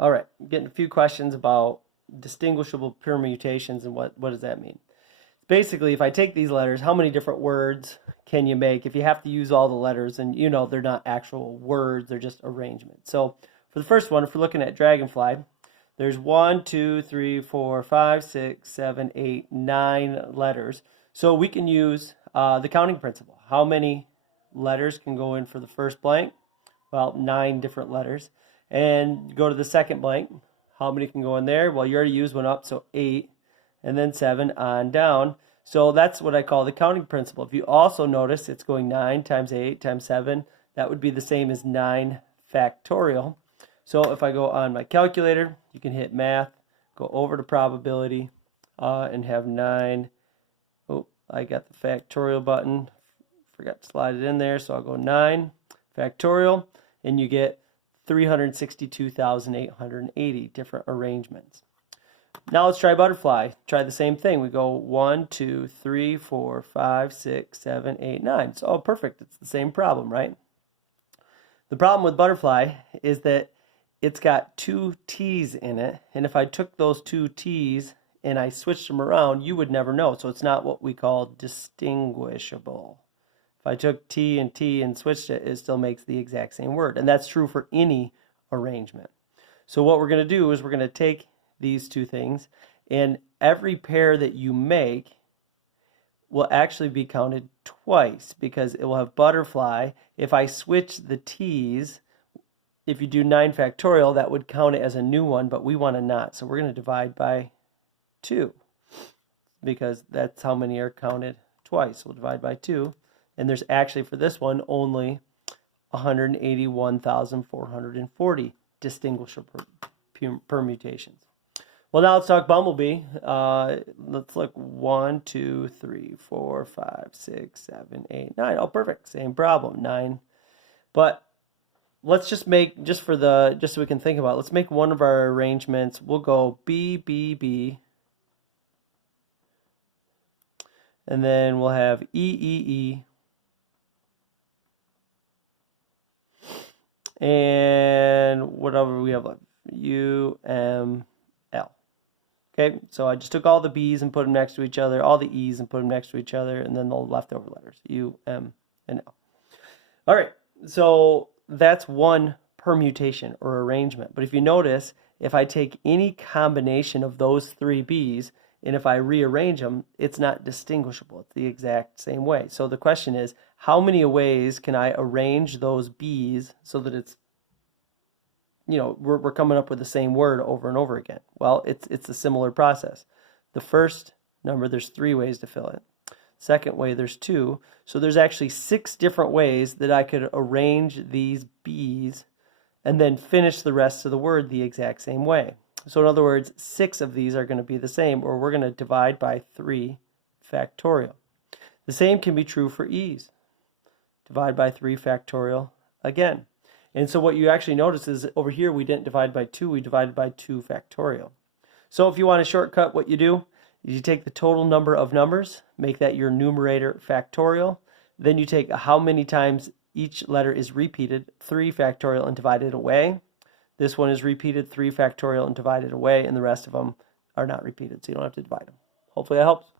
All right, getting a few questions about distinguishable permutations and what does that mean? Basically, if I take these letters, how many different words can you make if you have to use all the letters? And you know they're not actual words, they're just arrangements. So for the first one, if we're looking at dragonfly, there's 1, 2, 3, 4, 5, 6, 7, 8, 9 letters. So we can use the counting principle. How many letters can go in for the first blank? Well, 9 different letters. And go to the second blank. How many can go in there? Well, you already used one up, so 8, and then 7 on down. So that's what I call the counting principle. If you also notice, it's going 9 times 8 times 7. That would be the same as 9 factorial. So if I go on my calculator, you can hit math, go over to probability, and have 9. Oh, I got the factorial button. Forgot to slide it in there, so I'll go 9 factorial, and you get 362,880 different arrangements. Now let's try butterfly. Try the same thing. We go 1, 2, 3, 4, 5, 6, 7, 8, 9. So, oh, perfect. It's the same problem, right? The problem with butterfly is that it's got 2 T's in it. And if I took those 2 T's and I switched them around, you would never know. So it's not what we call distinguishable. If I took T and switched it, it still makes the exact same word. And that's true for any arrangement. So what we're going to do is we're going to take these two things, and every pair that you make will actually be counted twice because it will have butterfly. If I switch the T's, if you do 9 factorial, that would count it as a new one, but we want to not. So we're going to divide by 2 because that's how many are counted twice. We'll divide by 2. And there's actually, for this one, only 181,440 distinguishable permutations. Well, now let's talk bumblebee. Let's look 1, 2, 3, 4, 5, 6, 7, 8, 9. Oh, perfect. Same problem, 9. But let's just make, just so we can think about it, let's make one of our arrangements. We'll go B, B, B. And then we'll have E, E, E. And whatever we have left, U, M, L. Okay, so I just took all the B's and put them next to each other, all the E's and put them next to each other, and then the leftover letters, U, M, and L. All right, so that's one permutation or arrangement. But if you notice, if I take any combination of those 3 B's, and if I rearrange them, it's not distinguishable. It's the exact same way. So the question is, how many ways can I arrange those B's so that it's, we're coming up with the same word over and over again? Well, it's a similar process. The first number, there's 3 ways to fill it. Second way, there's 2. So there's actually 6 different ways that I could arrange these B's and then finish the rest of the word the exact same way. So in other words, 6 of these are going to be the same, or we're going to divide by 3 factorial. The same can be true for E's. Divide by 3 factorial again. And so what you actually notice is over here we didn't divide by 2, we divided by 2 factorial. So if you want a shortcut, what you do is you take the total number of numbers, make that your numerator factorial, then you take how many times each letter is repeated, 3 factorial, and divide it away. This one is repeated, 3 factorial, and divided away, and the rest of them are not repeated, so you don't have to divide them. Hopefully that helps.